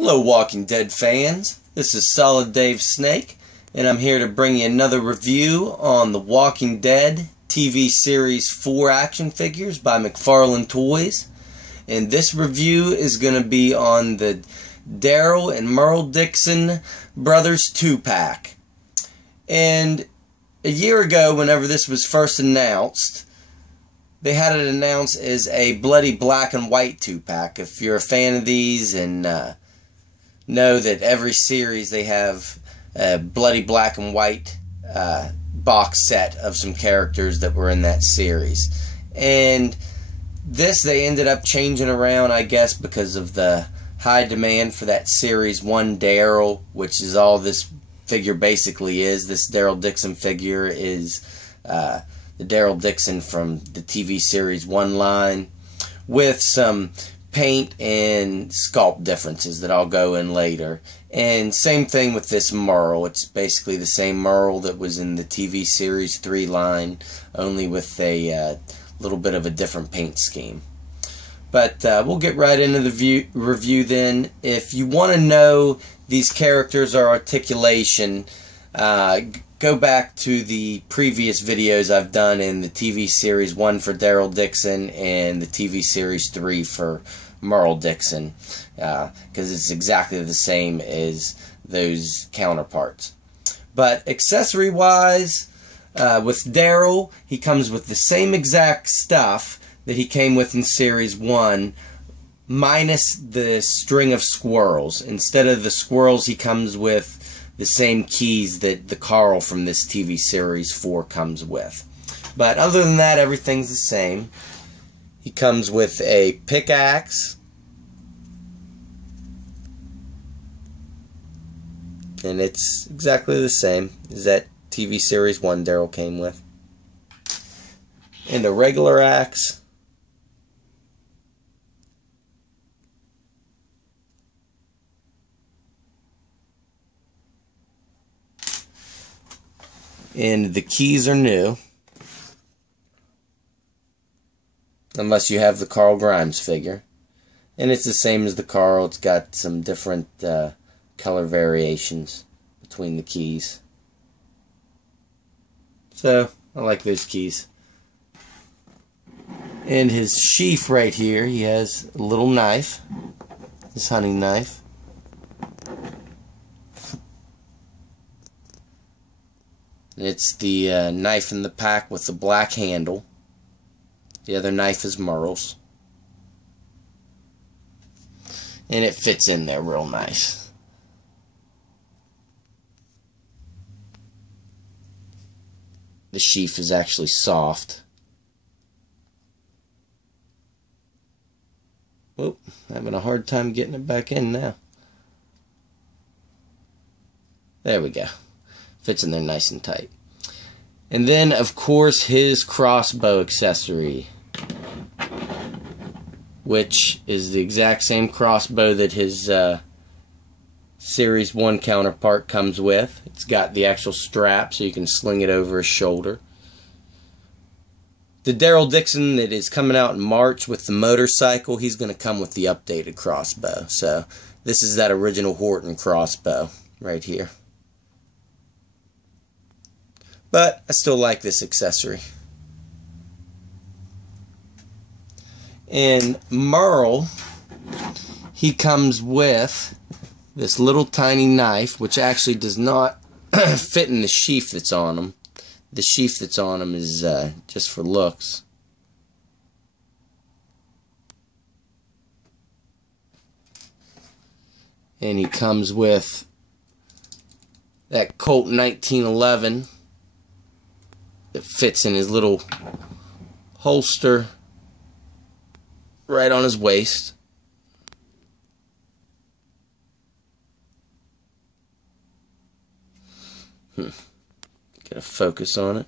Hello Walking Dead fans, this is Solid Dave Snake, and I'm here to bring you another review on the Walking Dead TV Series 4 action figures by McFarlane Toys. And this review is going to be on the Daryl and Merle Dixon Brothers 2-pack. And a year ago, whenever this was first announced, they had it announced as a bloody black and white 2-pack. If you're a fan of these and know that every series they have a bloody black and white box set of some characters that were in that series. And this they ended up changing around, I guess, because of the high demand for that Series 1 Daryl, which is all this figure basically is. This Daryl Dixon figure is the Daryl Dixon from the TV Series 1 line, with some paint and sculpt differences that I'll go in later. And same thing with this Merle. It's basically the same Merle that was in the TV Series 3 line, only with a little bit of a different paint scheme. But we'll get right into the review then. If you want to know these characters or articulation, go back to the previous videos I've done in the TV Series 1 for Daryl Dixon and the TV Series 3 for Merle Dixon, because it's exactly the same as those counterparts. But accessory wise, with Daryl, he comes with the same exact stuff that he came with in Series 1, minus the string of squirrels. Instead of the squirrels, he comes with the same keys that the Carl from this TV Series 4 comes with. But other than that, everything's the same. He comes with a pickaxe, and it's exactly the same as that TV Series 1 Daryl came with. And a regular axe, and the keys are new, unless you have the Carl Grimes figure. And it's the same as the Carl. It's got some different color variations between the keys. So, I like those keys. And his sheath right here, he has a little knife, his hunting knife. It's the knife in the pack with the black handle. The other knife is Merle's. And it fits in there real nice. The sheath is actually soft. Oh, having a hard time getting it back in now. There we go. Fits in there nice and tight. And then, of course, his crossbow accessory, which is the exact same crossbow that his Series 1 counterpart comes with. It's got the actual strap so you can sling it over his shoulder. The Daryl Dixon that is coming out in March with the motorcycle, he's going to come with the updated crossbow. So this is that original Horton crossbow right here. But I still like this accessory. And Merle, he comes with this little tiny knife, which actually does not fit in the sheath that's on him. The sheath that's on him is just for looks. And he comes with that Colt 1911 that fits in his little holster right on his waist. Get a focus on it.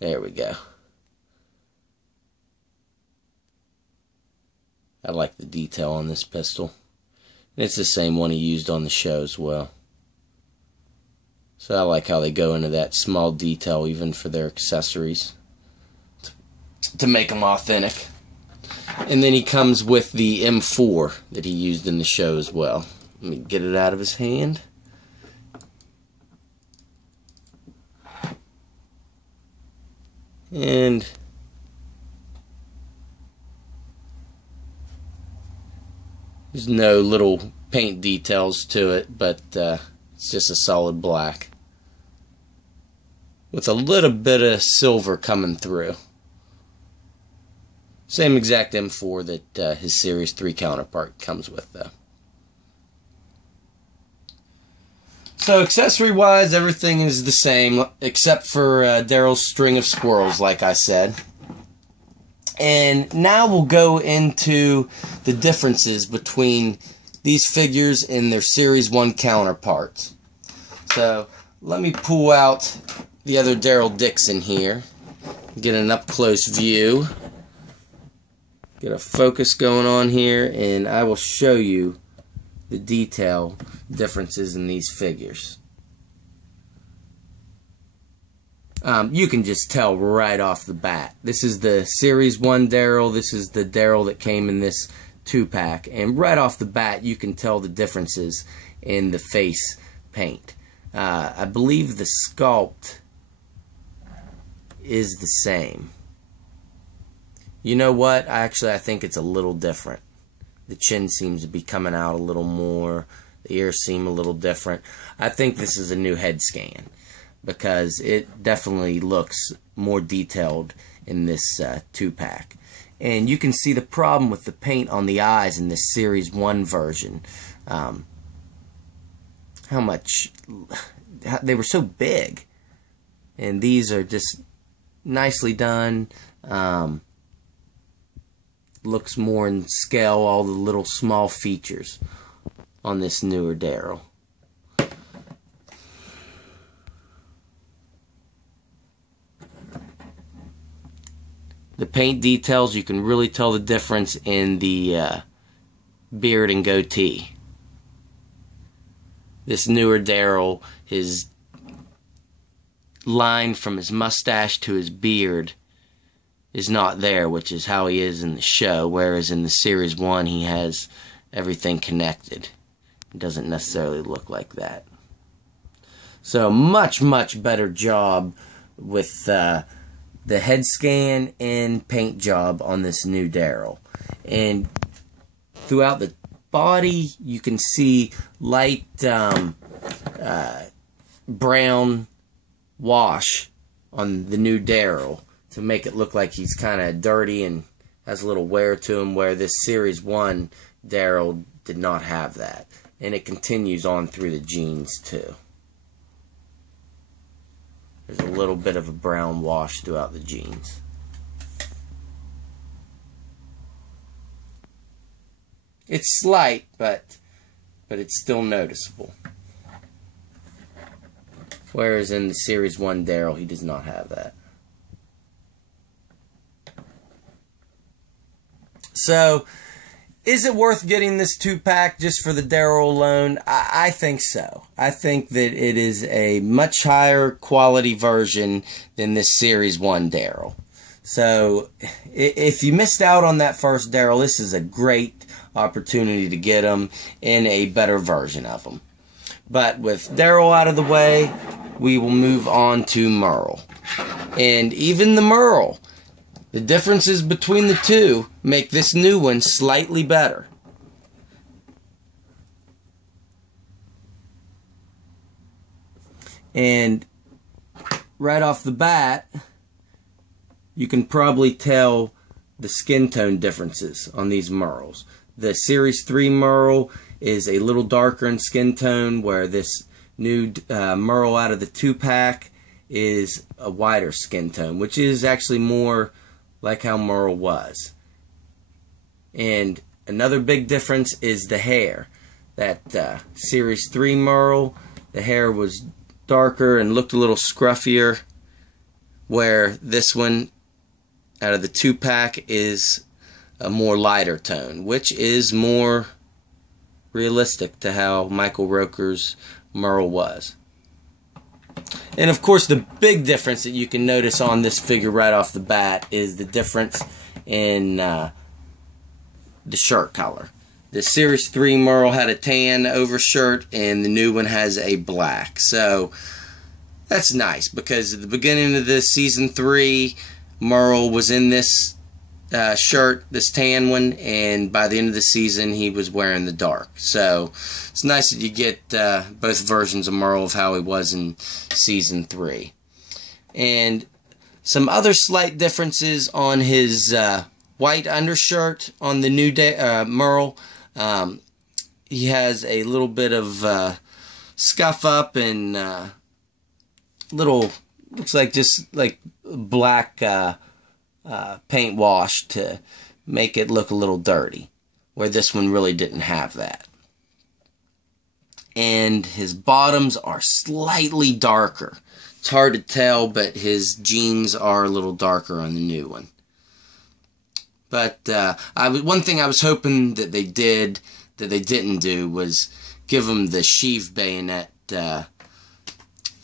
There we go. I like the detail on this pistol. And it's the same one he used on the show as well. So I like how they go into that small detail even for their accessories to make them authentic. And then he comes with the M4 that he used in the show as well. Let me get it out of his hand. And there's no little paint details to it, but it's just a solid black with a little bit of silver coming through. Same exact M4 that his Series 3 counterpart comes with, though. So accessory-wise, everything is the same, except for Daryl's string of squirrels, like I said. And now we'll go into the differences between these figures and their Series 1 counterparts. So let me pull out the other Daryl Dixon here, get an up-close view. Get a focus going on here, and I will show you the detail differences in these figures. You can just tell right off the bat. This is the Series 1 Daryl. This is the Daryl that came in this 2-pack. And right off the bat, you can tell the differences in the face paint. I believe the sculpt is the same. You know what? I think it's a little different. The chin seems to be coming out a little more. The ears seem a little different. I think this is a new head scan because it definitely looks more detailed in this 2-pack. And you can see the problem with the paint on the eyes in this Series 1 version. How they were so big. And these are just nicely done. Looks more in scale, all the little small features on this newer Daryl. The paint details, you can really tell the difference in the beard and goatee. This newer Daryl, his line from his mustache to his beard is not there, which is how he is in the show, whereas in the Series 1 he has everything connected. It doesn't necessarily look like that. So much better job with the head scan and paint job on this new Daryl. And throughout the body you can see light brown wash on the new Daryl to make it look like he's kind of dirty and has a little wear to him, where this Series 1 Daryl did not have that. And it continues on through the jeans too. There's a little bit of a brown wash throughout the jeans. It's slight, but it's still noticeable. Whereas in the Series 1 Daryl, he does not have that. So, is it worth getting this 2-pack just for the Daryl alone? I think so. I think that it is a much higher quality version than this Series 1 Daryl. So, if you missed out on that first Daryl, this is a great opportunity to get them in a better version of them. But with Daryl out of the way, we will move on to Merle. And even the Merle, the differences between the two make this new one slightly better. And right off the bat, you can probably tell the skin tone differences on these Merles. The Series 3 Merle is a little darker in skin tone, where this new Merle out of the 2-pack is a whiter skin tone, which is actually more like how Merle was. And another big difference is the hair. That Series 3 Merle, the hair was darker and looked a little scruffier, where this one out of the 2-pack is a more lighter tone, which is more realistic to how Michael Rooker's Merle was. And of course, the big difference that you can notice on this figure right off the bat is the difference in the shirt color. The Series 3 Merle had a tan overshirt, and the new one has a black. So that's nice, because at the beginning of the Season 3, Merle was in this shirt, this tan one, and by the end of the season he was wearing the dark. So it's nice that you get both versions of Merle of how he was in Season 3. And some other slight differences on his white undershirt on the new Merle. He has a little bit of scuff up and little, looks like just like black paint wash to make it look a little dirty, where this one really didn't have that. And his bottoms are slightly darker. It's hard to tell, but his jeans are a little darker on the new one. But one thing I was hoping that they did, that they didn't do, was give him the sheath bayonet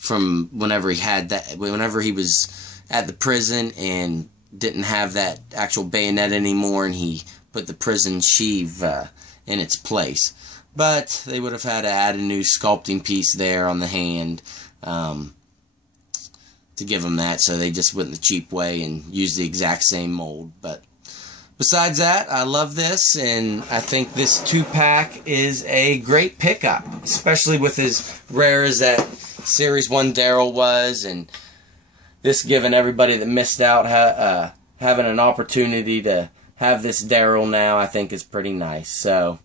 from whenever he had that, whenever he was at the prison and didn't have that actual bayonet anymore, and he put the prison sheath in its place. But they would have had to add a new sculpting piece there on the hand to give him that, so they just went the cheap way and used the exact same mold. But besides that, I love this, and I think this 2-pack is a great pickup, especially with as rare as that Series 1 Daryl was, and this giving everybody that missed out having an opportunity to have this Daryl now, I think is pretty nice. So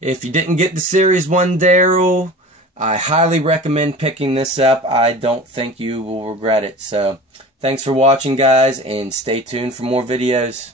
if you didn't get the Series 1 Daryl, I highly recommend picking this up. I don't think you will regret it. So thanks for watching, guys, and stay tuned for more videos.